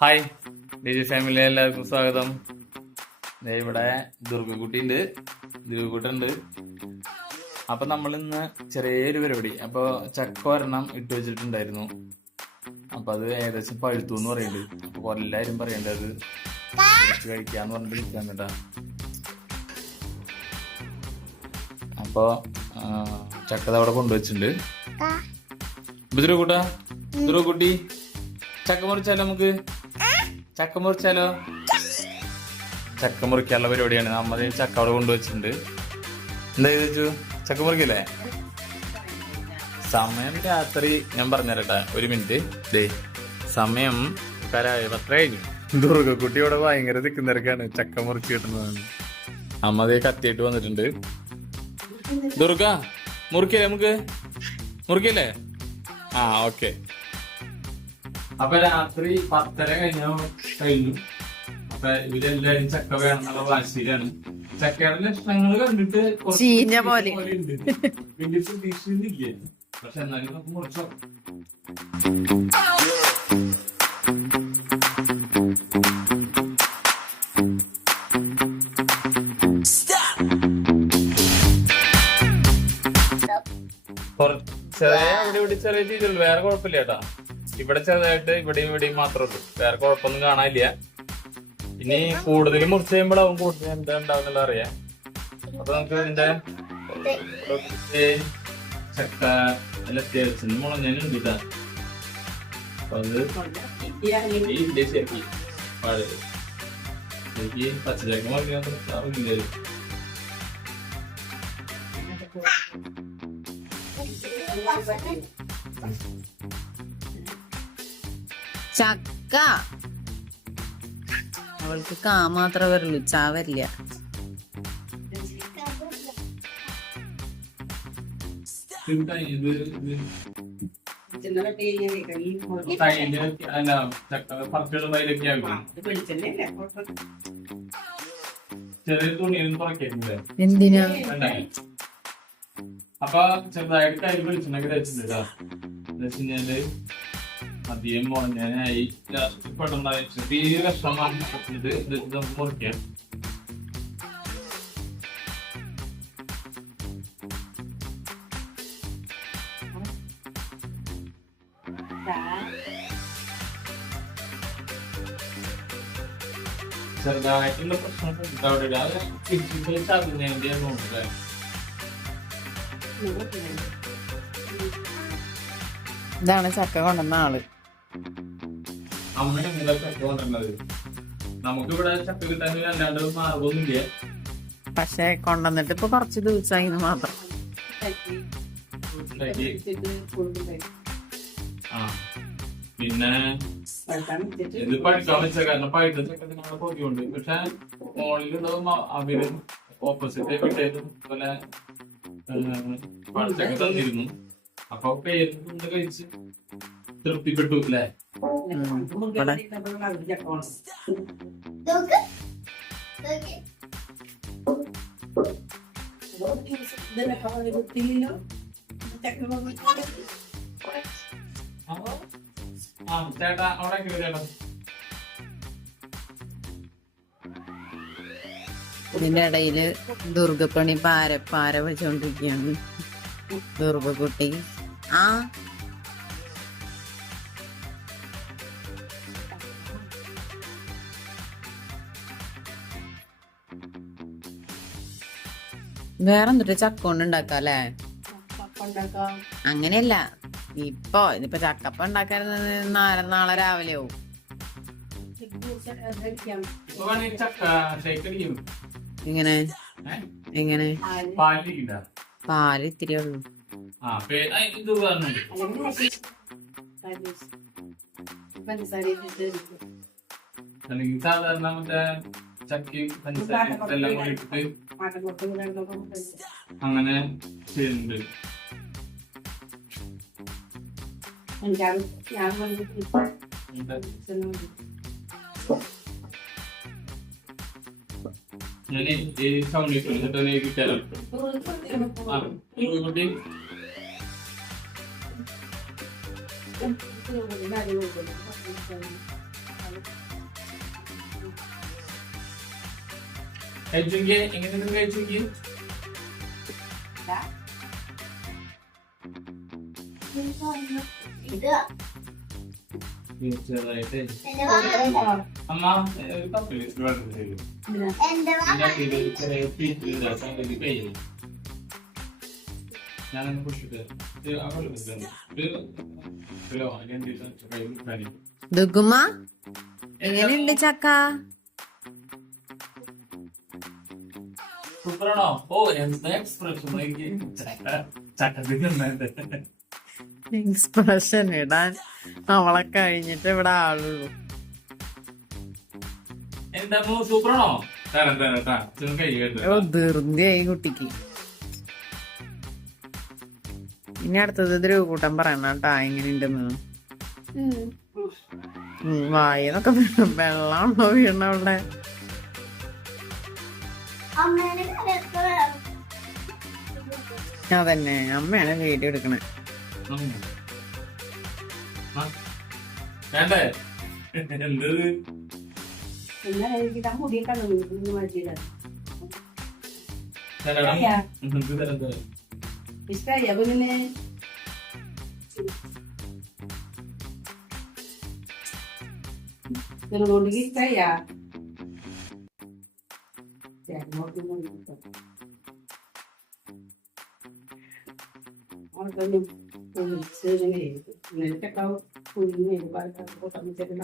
Hi ഡിജി family എല്ലാവർക്കും സ്വാഗതം. ഇവിടെ ദുർഗക്കുട്ടിയുണ്ട്, ദുർഗക്കുട്ടുണ്ട്. അപ്പൊ നമ്മൾ ഇന്ന് ചെറിയൊരു പരിപാടി. അപ്പൊ ചക്ക ഒരെണ്ണം ഇട്ട് വെച്ചിട്ടുണ്ടായിരുന്നു. അപ്പൊ അത് ഏകദേശം പഴുത്തു എന്ന് പറയുന്നുണ്ട്. അപ്പൊ എല്ലാരും പറയേണ്ടത് കഴിക്കാന്ന് പറഞ്ഞിട്ട് നിൽക്കാൻ കേട്ടാ. അപ്പൊ ചക്ക അവിടെ കൊണ്ടുവച്ചിട്ടുണ്ട്. ദുർഗക്കുട്ടാ, ദുർഗക്കുട്ടി ചക്ക മുറിച്ചാലോ? നമുക്ക് ചക്ക മുറിച്ചാലോ? ചക്ക മുറിക്കാനുള്ള പരിപാടിയാണ്. നമ്മൾ ചക്ക അവിടെ കൊണ്ടുവച്ചിട്ടുണ്ട്. എന്താ ചോദിച്ചു? ചക്ക മുറിക്കില്ലേ? സമയം രാത്രി ഞാൻ പറഞ്ഞുതരട്ടെ, ഒരു മിനിറ്റ്. ദേ സമയം 10 കഴിഞ്ഞു. ദുർഗക്കുട്ടി ഇവിടെ ഭയങ്കര തിക്കുന്നരക്കാണ് ചക്ക മുറിച്ച് കിട്ടുന്നതാണ്. അമ്മ അതേ കത്തിയിട്ട് വന്നിട്ടുണ്ട്. ദുർഗ മുറിക്കല്ലേ? നമുക്ക് മുറിക്കല്ലേ? ഓക്കെ. അപ്പൊ രാത്രി 10:30 കഴിഞ്ഞു. അപ്പൊ ഇവരെല്ലാരും ചക്ക വേണമെന്നുള്ള വാശിയിലാണ്. ചക്കയുടെ ലക്ഷണങ്ങൾ കണ്ടിട്ട് ചീഞ്ഞ പോലെ വലിയ പ്രതീക്ഷയില്ലേ? പക്ഷെ എന്നാലും നമുക്ക് മുറിച്ചോ. ചെറിയ രീതിയിൽ വേറെ കുഴപ്പമില്ല കേട്ടാ. ഇവിടെ ചെറുതായിട്ട് ഇവിടെയും മാത്രമേ ഉള്ളൂ. വേറെ കുഴപ്പമൊന്നും കാണാനില്ല. ഇനി കൂടുതൽ മുറിച്ച് കഴിയുമ്പോഴാവും കൂടുതൽ എന്താ ഉണ്ടാവുന്നുള്ള അറിയാം. അപ്പൊ നമുക്ക് ഇതിന്റെ ചക്ക നല്ല അത്യാവശ്യം മുളഞ്ഞതിനുണ്ട് കേട്ടാ. അപ്പൊ അത് എനിക്ക് പച്ചച്ചക്ക മുറിക്കാൻ ചക്ക അവൾക്ക് കാ മാത്രമേ വരുള്ളൂ, ചാ വരില്ല. ചെറിയ തുണിയൊന്നും തുറക്കില്ലേ? എന്തിനാ? അപ്പൊ ചെറുതായിട്ട് കയ്യിൽ വെളിച്ചെണ്ണൊക്കെ തേച്ചിട്ടുണ്ട്. വെച്ചുകഴിഞ്ഞാല് അധികം മുളഞ്ഞായി പെട്ടെന്ന് ചെറിയ കഷ്ണം ഇത് നമുക്ക് മുറിക്കാം. ചെറുതായിട്ടുള്ള പ്രശ്നം അവിടെ അത് ഫിസിക്കൽ ചതിനേണ്ടി നോക്കുക. ഇതാണ് ചക്ക കൊണ്ടുവന്ന ആള്. അമ്മ എങ്ങനെ ചക്ക കൊണ്ടുവരുന്നത്? നമുക്കിവിടെ ചക്ക കിട്ടാൻ അല്ലാണ്ട് മാർഗമൊന്നുമില്ല. പക്ഷെ കൊണ്ടുവന്നിട്ട് ഇപ്പൊ കുറച്ച് ദിവസമായി മാത്രം. പിന്നെ ഇത് പഠിക്കാൻ വെച്ച കാരണം പഴുത്ത ചക്ക നിങ്ങളുടെ പൊതിയുണ്ട്. പക്ഷെ മോളിലുള്ളതും അവരും ഓപ്പോസിറ്റ് കിട്ടിയതും പോലെ പഴച്ചക്ക തന്നിരുന്നു. അപ്പൊ പേര് കഴിച്ച് തൃപ്തിപ്പെട്ടു അല്ലേ? ചേട്ടാ അവിടെ ചേട്ടാ ഇതിന്റെ ഇടയില് ദുർഗപ്പണി പാര വെച്ചോണ്ടിരിക്കുകയാണ് ദുർഗക്കുട്ടി. വേറെന്തിട്ട് ചക്ക കൊണ്ട് ഉണ്ടാക്കാം അല്ലേ? അങ്ങനെയല്ല, ഇതിപ്പോ ചക്കപ്പ ഉണ്ടാക്കാൻ നാളെ രാവിലെ ആവും. എങ്ങനെ എങ്ങനെ? പാല് ഇത്തിരി ഉള്ളു. സാധാരണ മറ്റേ ചക്കയും പഞ്ചസാരയും കൂടി ഇട്ടിട്ട് അങ്ങനെ ചെയ്യുന്നുണ്ട്. ഞാൻ ഈ സൗണ്ട് കിട്ടിയാലോ? കുട്ടി കഴിച്ചെങ്കിൽ എങ്ങനെ കഴിച്ചെങ്കിൽ ചെറുതായിട്ട് അമ്മ ഒരു കപ്പില് വെള്ളം തരും. ഇതിനകത്ത് ചെറിയ പീസ് ഇതാക്കാൻ വേണ്ടി കഴിയും. ഞാനൊന്ന് കുടിച്ചിട്ട് ആ വെള്ളം തരുന്നു. ഒരു കിലോ അല്ലെങ്കിൽ കയ്യിൽ കാര്യം ദുഗുമ എങ്ങനെയുണ്ട് ചക്ക? സൂപ്പറാണോ? ഓ എന്താ എക്സ്പ്രഷൻ ചക്ക തിന്നുന്നുണ്ട്. എക്സ്പ്രഷൻ ഇടാൻ നമ്മളെ കഴിഞ്ഞിട്ട് ഇവിടെ ആളുള്ളൂ. എന്താ സൂപ്പറാണോ? തരാം തരാം തരാം കൈ കേട്ടോ. ധൃതിയായി കുട്ടിക്ക്. ഇനി അടുത്തത് ധ്രുവകൂട്ടം പറയണം കേട്ടാ എങ്ങനെയുണ്ടെന്ന്. വായനൊക്കെ വെള്ളമാണോ വീണ അവിടെ? അതന്നെ അമ്മയാണ് വീഡിയോ എടുക്കണേ. വേണ്ടേ എന്ത് ഇഷ്ടായി അപ്പൊ പിന്നെ ചെറുതുകൊണ്ടെങ്കിൽ ഇഷ്ടായിയാ അവർക്കൊന്നും നെൽക്കൊക്കെ പൊട്ടമിച്ചൊക്കെ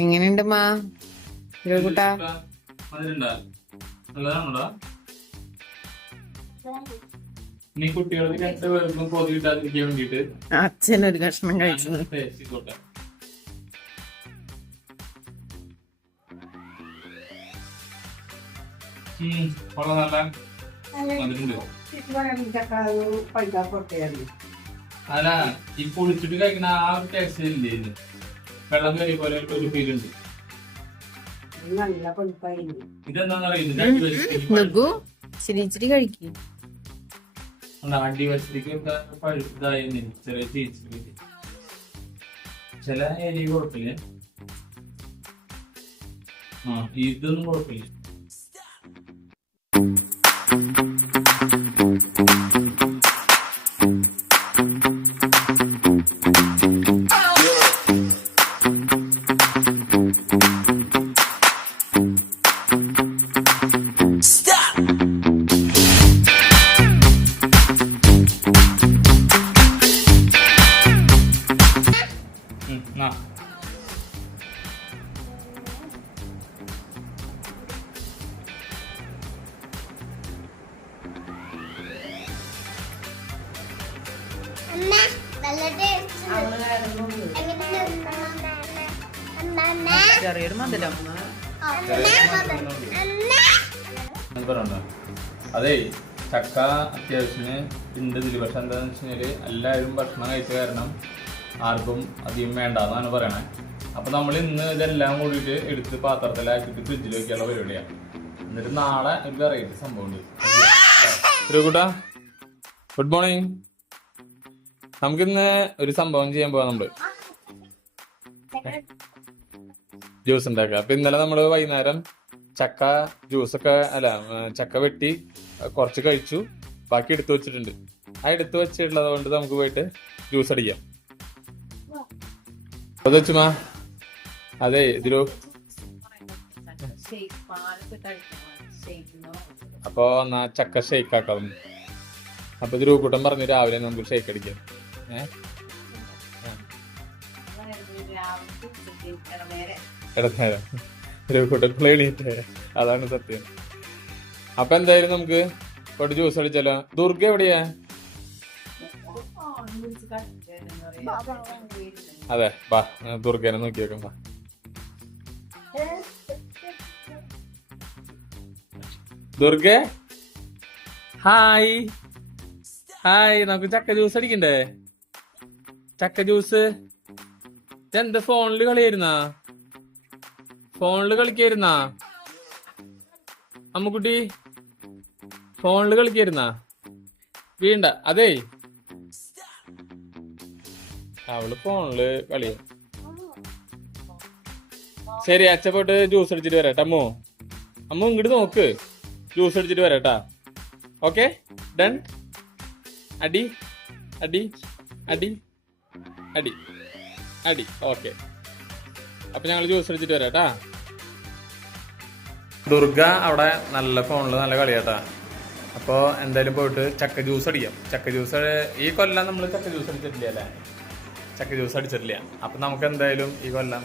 എങ്ങനെയുണ്ട് മാ ധ്രുവകൂട്ടാ? അതിലുണ്ടാ നല്ലതാണോടാ? നീ കുട്ടികൾക്ക് രണ്ടുപേർക്കും കൊതി കിട്ടാതിരിക്കാൻ വേണ്ടിട്ട് അച്ഛൻ ഒരു കഷ്ണം കഴിച്ചത്. ടേസ്റ്റ് ചെയ്തോട്ടെ. കൊള്ളാം, നല്ല അതിലുണ്ട്. പൈസ പൊട്ടയായിരുന്നു. അല്ല ഈ പൊളിച്ചിട്ട് കഴിക്കുന്ന ആ ഒരു ടേസ്റ്റ് ഇല്ലേ ഇത്? വെള്ളം കയറിയ പോലെ ഒരു ഫീൽ ഉണ്ട്. നല്ല പൊളിപ്പായിരുന്നു. ഇതെന്താന്ന് അറിയുന്നത് നുഗു ശരി ഇച്ചിരി കഴിക്കും. അടി വശത്തേക്കൊക്കെ പഴുതായി ചെറിയ ചീച്ചിട്ട് ചില ഏരിയ കുഴപ്പമില്ല. ഇതൊന്നും കുഴപ്പമില്ല. ചെറിയൊരു മധുരം. അതെ ചക്ക അത്യാവശ്യത്തിന് ഉണ്ട് ഇതില്. പക്ഷെ എന്താന്ന് വെച്ച് കഴിഞ്ഞാല് എല്ലാവരും ഭക്ഷണം കഴിച്ച കാരണം ആർക്കും അധികം വേണ്ടെന്നാണ് പറയണേ. അപ്പൊ നമ്മൾ ഇന്ന് ഇതെല്ലാം കൂടിയിട്ട് എടുത്ത് പാത്രത്തിലാക്കിയിട്ട് ഫ്രിഡ്ജിൽ വെക്കാനുള്ള പരിപാടിയാണ്. എന്നിട്ട് നാളെ ഒരു വെറൈറ്റി സംഭവം ഉണ്ട്. ധ്രുവകൂട്ടാ ഗുഡ് മോർണിംഗ്. നമുക്കിന്ന് ഒരു സംഭവം ചെയ്യാൻ പോവാ. നമ്മള് ജ്യൂസ് ഉണ്ടാക്കുക. അപ്പൊ ഇന്നലെ നമ്മള് വൈകുന്നേരം ചക്ക ജ്യൂസൊക്കെ ചക്ക വെട്ടി കുറച്ച് കഴിച്ചു. ബാക്കി എടുത്തു വെച്ചിട്ടുണ്ട്. ആ എടുത്തു വെച്ചിട്ടുള്ളത് കൊണ്ട് നമുക്ക് പോയിട്ട് ജ്യൂസ് അടിക്കാം. അത് വെച്ചുമാ അതെ ഇതിലോ. അപ്പൊ എന്നാ ചക്ക ഷെയ്ക്ക് ആക്കാം. അപ്പൊ ധ്രുവകൂട്ടൻ പറഞ്ഞു രാവിലെ നമുക്ക് ഷെയ്ക്ക് അടിക്കാം. ഇടനേരം ധ്രുവകൂട്ടൻ പ്ലേണിട്ട് അതാണ് സത്യം. അപ്പൊ എന്തായാലും നമുക്ക് ഒരു ജ്യൂസ് അടിച്ചാലോ? ദുർഗ എവിടെയാ? അതെ വാ ദുർഗനെ നോക്കി വെക്കാം. വാ ദുർഗ ഹായ് ഹായ്. നമുക്ക് ചക്ക ജ്യൂസ് അടിക്കണ്ടേ? ചക്ക ജ്യൂസ് എന്ത് ഫോണില് കളിയായിരുന്നാ? ഫോണില് കളിക്കായിരുന്നാ അമ്മുക്കുട്ടി? ഫോണില് കളിക്കായിരുന്നാ? വീണ്ട അതേ അവള് ഫോണില് കളിയും. ശരി, അച്ഛ പോയിട്ട് ജ്യൂസ് അടിച്ചിട്ട് വരാട്ടെ. അമ്മ ഇങ്ങോട്ട് നോക്ക്, ജ്യൂസ് അടിച്ചിട്ട് വരാട്ടാ. Okay, done. അടി അടി അടി അടി അടി. ഓക്കെ, അപ്പൊ ഞങ്ങൾ ജ്യൂസ് അടിച്ചിട്ട് വരാട്ടാ. ദുർഗ അവിടെ നല്ല ഫോണില് നല്ല കളിയാട്ടാ. അപ്പോൾ എന്തായാലും പോയിട്ട് ചക്ക ജ്യൂസ് അടിക്കാം. ചക്ക ജ്യൂസ് ഈ കൊല്ലം നമ്മൾ ചക്ക ജ്യൂസ് അടിച്ചിട്ടില്ല അല്ലേ? ചക്ക ജ്യൂസ് അടിച്ചിട്ടില്ല. അപ്പം നമുക്ക് എന്തായാലും ഈ കൊല്ലം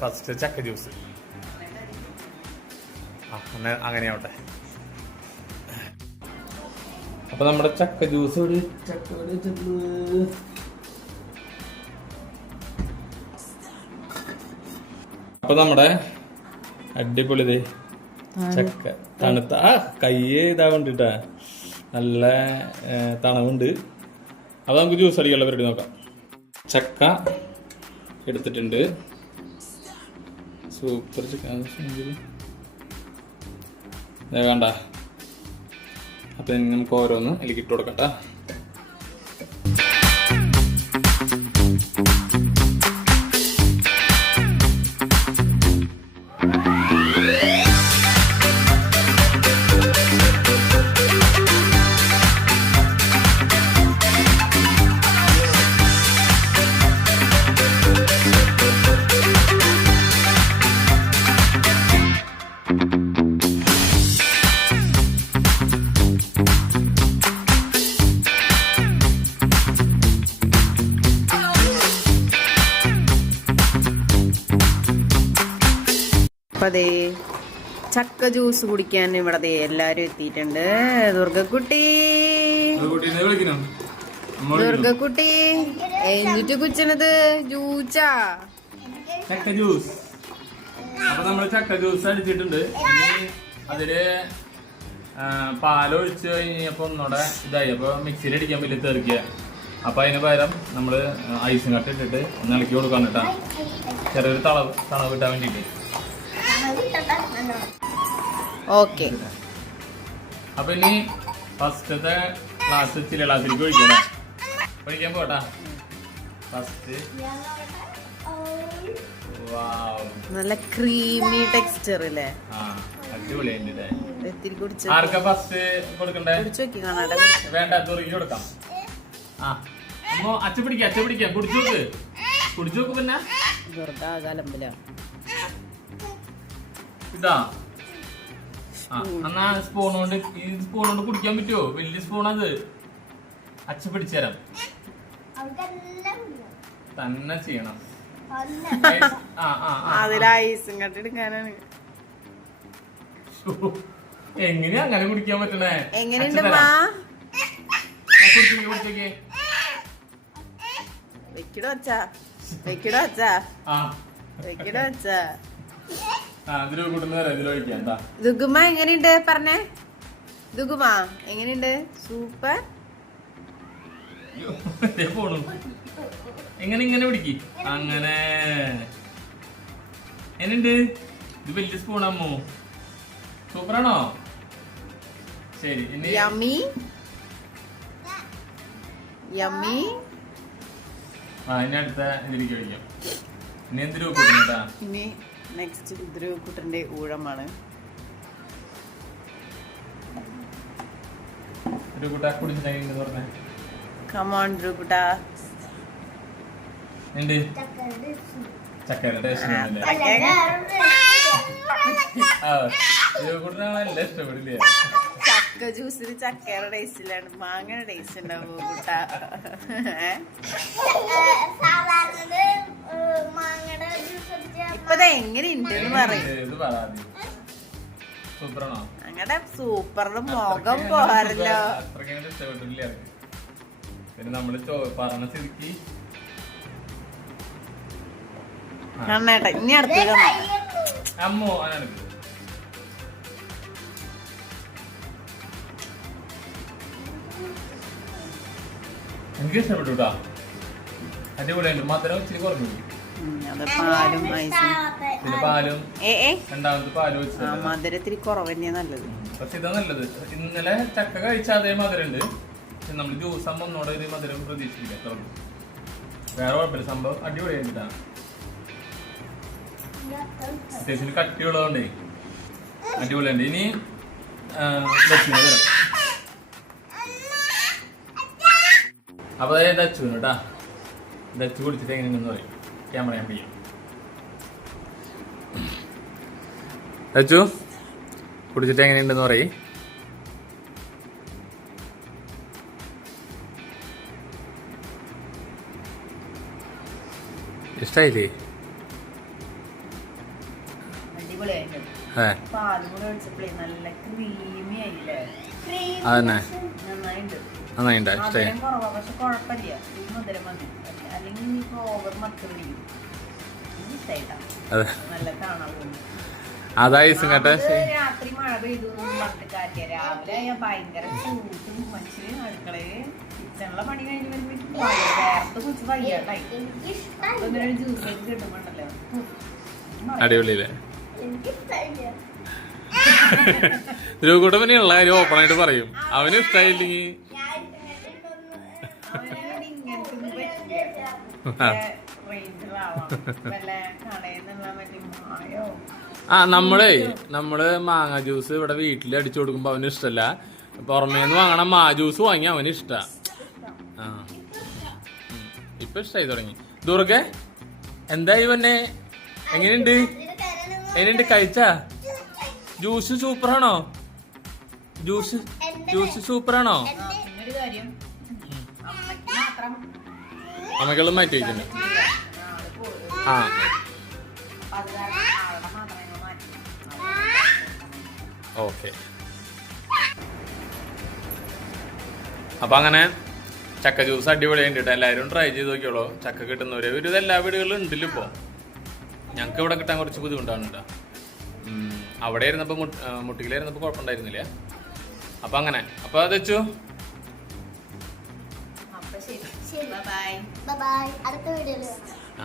ഫസ്റ്റ് ചക്ക ജ്യൂസ്. അങ്ങനെയാവട്ടെ. അപ്പൊ നമ്മുടെ ചക്ക ജ്യൂസ് അപ്പൊ നമ്മുടെ അടിപൊളിതേ ചക്ക തണുത്ത കൈ ഇതാവണ്ടിട്ടാ, നല്ല തണവുണ്ട്. അപ്പൊ നമുക്ക് ജ്യൂസ് അടിക്കാനുള്ള പരിപാടി നോക്കാം. ചക്ക എടുത്തിട്ടുണ്ട്, സൂപ്പർ ചക്ക വേണ്ട. അപ്പൊ നമുക്ക് ഓരോന്ന് അതിലേക്ക് ഇട്ട് കൊടുക്കട്ടെ. അപ്പൊ ദേ ചക്ക ജ്യൂസ് കുടിക്കാൻ ഇവിടെ എല്ലാരും എത്തിയിട്ടുണ്ട്. ദുർഗക്കുട്ടി ദുർഗക്കുട്ടി എന്നിട്ട് കുച്ചണത് ജ്യൂസാ, ചക്ക ജ്യൂസ്. അപ്പൊ നമ്മള് ചക്ക ജ്യൂസ് അടിച്ചിട്ടുണ്ട്. ഇനി അതില് പാലൊഴിച്ച് കഴിഞ്ഞപ്പോ ഒന്നൂടെ ഇതായി. അപ്പൊ മിക്സിയിൽ അടിക്കാൻ വലിയ തെറിക്കുക. അപ്പൊ അതിന് പകരം നമ്മള് ഐസും കട്ട് ഇട്ടിട്ട് ഒന്ന് ഇളക്കി കൊടുക്കാൻ കേട്ടാ, ചെറിയൊരു തണവ് കിട്ടാൻ വേണ്ടിട്ട്. ഓക്കെ, അപ്പൊ ഇനി ഫസ്റ്റത്തെ ഗ്ലാസ് ചില ഗ്ലാസ്സിലേക്ക് ഒഴിക്കാൻ പോട്ടാ. ഫസ്റ്റ് നല്ല ക്രീമി ടെക്സ്ചർ അല്ലേ? അടിപൊളിയായിട്ട്. ആർക്കാ ഫസ്റ്റ് കൊടുക്കണ്ടേ? വേണ്ട, തുറക്കി കൊടുക്കാം. അച്ഛ പിടിക്കാം കുടിച്ചു നോക്ക്. പിന്നെ ഇതാ എന്നാ ഈ സ്പൂൺ കൊണ്ട് കുടിക്കാൻ പറ്റുമോ? വലിയ സ്പൂൺ അത്. അച്ഛ പിടിച്ചേരാം, തന്നെ ചെയ്യണം. എങ്ങനെയാ അങ്ങനെ കുടിക്കാൻ പറ്റണേ? എങ്ങനെയുണ്ട്? ദുഗുമ എങ്ങനെയുണ്ട് പറഞ്ഞേ? ദുഗുമ എങ്ങനെയുണ്ട്? സൂപ്പർ. ഇങ്ങനെ പിടിക്ക്. അങ്ങനെ എന്നുണ്ട്? ഇത് വലിയ സ്പൂണാമോ? സൂപ്പറാണോ? ശരി, ഇനി യമ്മി യമ്മി. ഇനി അടുത്ത ഇതിലേക്ക് കഴിക്കാം. ഇനി എന്ത് രൂപ? ഇനി നെക്സ്റ്റ് ധ്രുവക്കുട്ടന്റെ ഊഴമാണ്. കമോൺ ധ്രുവക്കുട്ട. ചക്കര ടേസ്റ്റ് ഇഷ്ടപ്പെടില്ലേ? ചക്ക ജ്യൂസിന് ചക്കയുടെ ടേസ്റ്റിലാണ്, മാങ്ങയുടെ ടേസ്റ്റ് ഉണ്ടാവും കൂട്ട. ഇപ്പത് എങ്ങനെയുണ്ട് സൂപ്പറാണോ? അങ്ങനെ സൂപ്പറിന്റെ മുഖം പോരല്ലോ. പിന്നെ നമ്മള് പറഞ്ഞ സ്ഥിതിക്ക് നന്നായിട്ട് ഇനി അടുത്ത അമ്മോ അനക്ക് എനിക്ക് ഇഷ്ടപ്പെട്ടു കേട്ടോ. അടിപൊളിയുണ്ട്. മധുരം ഇച്ചിരി കുറഞ്ഞു. പാലും ഐസും പിന്നെ പാലും രണ്ടാമത് പാലും വെച്ചത് മധുരത്തിരി കുറവ് തന്നെയാ നല്ലത്. പക്ഷെ ഇതാ നല്ലത്. ഇന്നലെ ചക്ക കഴിച്ച അതേ മധുരം ഉണ്ട്. നമ്മൾ ജ്യൂസ് ആകുമ്പോൾ ഒന്നോടെ ഒരു മധുരം പ്രതീക്ഷിക്കില്ല. വേറെ കുഴപ്പമില്ല, സംഭവം അടിപൊളിയായിട്ടാ. അത്യാവശ്യം കട്ടിയുള്ളതുകൊണ്ടേ അടിപൊളിയുണ്ട്. ഇനി ദച്ചുവിന് തരാം. അപ്പൊ അതായത് ദച്ചുവിന് കേട്ടാ, ദച്ചു കുടിച്ചിട്ട് എങ്ങനെയുണ്ടെന്ന് പറയും. ക്യാമറ ഞാൻ ചെയ്യാം. ദച്ചു കുടിച്ചിട്ട് എങ്ങനെയുണ്ടെന്ന് പറയും. ഇഷ്ടായില്ലേ? അടിപൊളിയായിട്ടുണ്ട്. പാലും കൂടെ ഒഴിച്ചപ്പോഴേ നല്ല ക്രീമി ആയില്ലേ? അതന്നെ നന്നായിട്ടുണ്ട്. നന്നായിട്ടാ? ഇഷ്ടായി? മധുരം കുറവാ, പക്ഷെ കുഴപ്പമില്ല. ഈ മധുരം മതി. അല്ലെങ്കിൽ ഇനിയിപ്പോ ഓവർ മധുരം പിടിക്കും. ഇഷ്ടായിട്ടാ, അതെ, നല്ല കാണാൻ തോന്നി. അതായിസും കേട്ടെ. രാത്രി മഴ പെയ്തു പറഞ്ഞിട്ട് കാറ്റിയ. രാവിലെ ഞാൻ ഭയങ്കര ചൂട്ടും മനുഷ്യന് അടുക്കളയെ കിച്ചണിലെ പണി കഴിഞ്ഞ് വരുമ്പോഴേക്കും വേർത്ത് കുറിച്ച് വയ്യാണ്ടായി. അപ്പൊ ഇങ്ങനെ ഒരു ജ്യൂസൊക്കെ കിട്ടുമ്പോണ്ടല്ലോ അടിപൊളിയില്ലേ? ധ്രുവക്കൂട്ടൻ പിന്നെ ഉള്ള കാര്യം ഓപ്പൺ ആയിട്ട് പറയും. അവന് ഇഷ്ടായില്ലെങ്കിൽ നമ്മള് മാങ്ങ ജ്യൂസ് ഇവിടെ വീട്ടിൽ അടിച്ചു കൊടുക്കുമ്പോ അവന് ഇഷ്ടല്ല. പുറമേന്ന് വാങ്ങണ ജ്യൂസ് വാങ്ങി അവന് ഇഷ്ടാ. ഇപ്പൊ ഇഷ്ടായി തുടങ്ങി. ദുർഗെ എന്തായി പിന്നെ? എങ്ങനെയുണ്ട്? എങ്ങനെയുണ്ട്? കഴിച്ചാ? ജ്യൂസ് സൂപ്പറാണോ? ജ്യൂസ് സൂപ്പറാണോ? അമ്മക്കെല്ലാം മാറ്റി വെച്ചിട്ടുണ്ട്. ആ ഓക്കെ. അപ്പൊ അങ്ങനെ ചക്ക ജ്യൂസ് അടിപൊളിയായിട്ട് കേട്ടോ. എല്ലാവരും ട്രൈ ചെയ്ത് നോക്കിയോളൂ. ചക്ക കിട്ടുന്നവര് ഒരു എല്ലാ വീടുകളിലും ഉണ്ടല്ലോ ഇപ്പൊ. ഞങ്ങക്ക് ഇവിടെ കിട്ടാൻ കുറച്ച് ബുദ്ധിമുട്ടാണ് കേട്ടോ. അവിടെ ഇരുന്നപ്പോ മുട്ടിക്കലായിരുന്നപ്പോ കുഴപ്പമുണ്ടായിരുന്നില്ല. അപ്പൊ അങ്ങനെ അപ്പൊ അത് വെച്ചു. Bye bye. അടുത്ത വീഡിയോയിൽ ആ